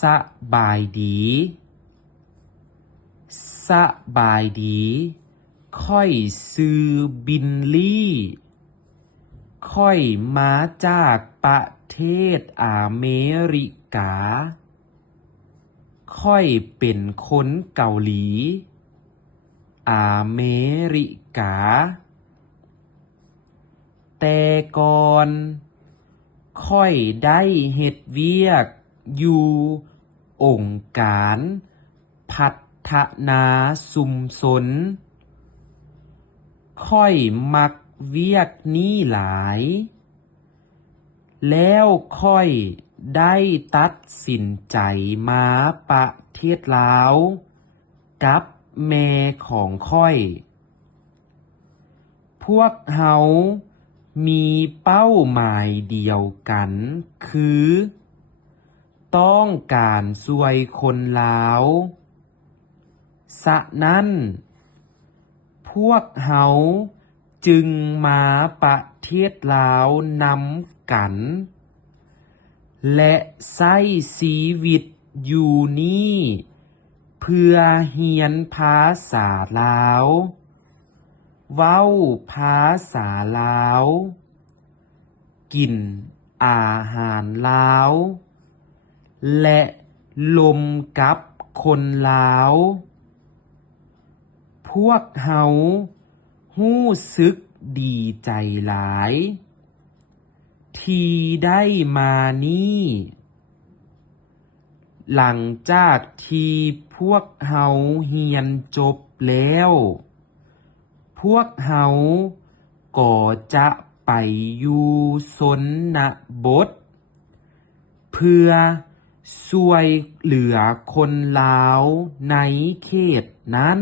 สบายดีสบายดีค่อยซื้อบิลลี่ค่อยมาจากประเทศอเมริกาค่อยเป็นคนเกาหลีอเมริกาแต่ก่อนค่อยได้เฮ็ดเวียกอยู่องค์การพัฒนาชุมชนค่อยมักเวียกนี้หลายแล้วค่อยได้ตัดสินใจมาประเทศลาวกับแม่ของค่อยพวกเฮามีเป้าหมายเดียวกันคือต้องการช่วยคนลาวฉะนั้นพวกเฮาจึงมาประเทศลาวนำกันและใช้ชีวิตอยู่นี่เพื่อเรียนภาษาลาวเว้าภาษาลาวกินอาหารลาวและลมกับคนลาวพวกเฮารู้สึกดีใจหลายที่ได้มานี่หลังจากที่พวกเฮาเรียนจบแล้วพวกเฮาก็จะไปอยู่ชนบทเพื่อช่วยเหลือคนลาวในเขตนั้น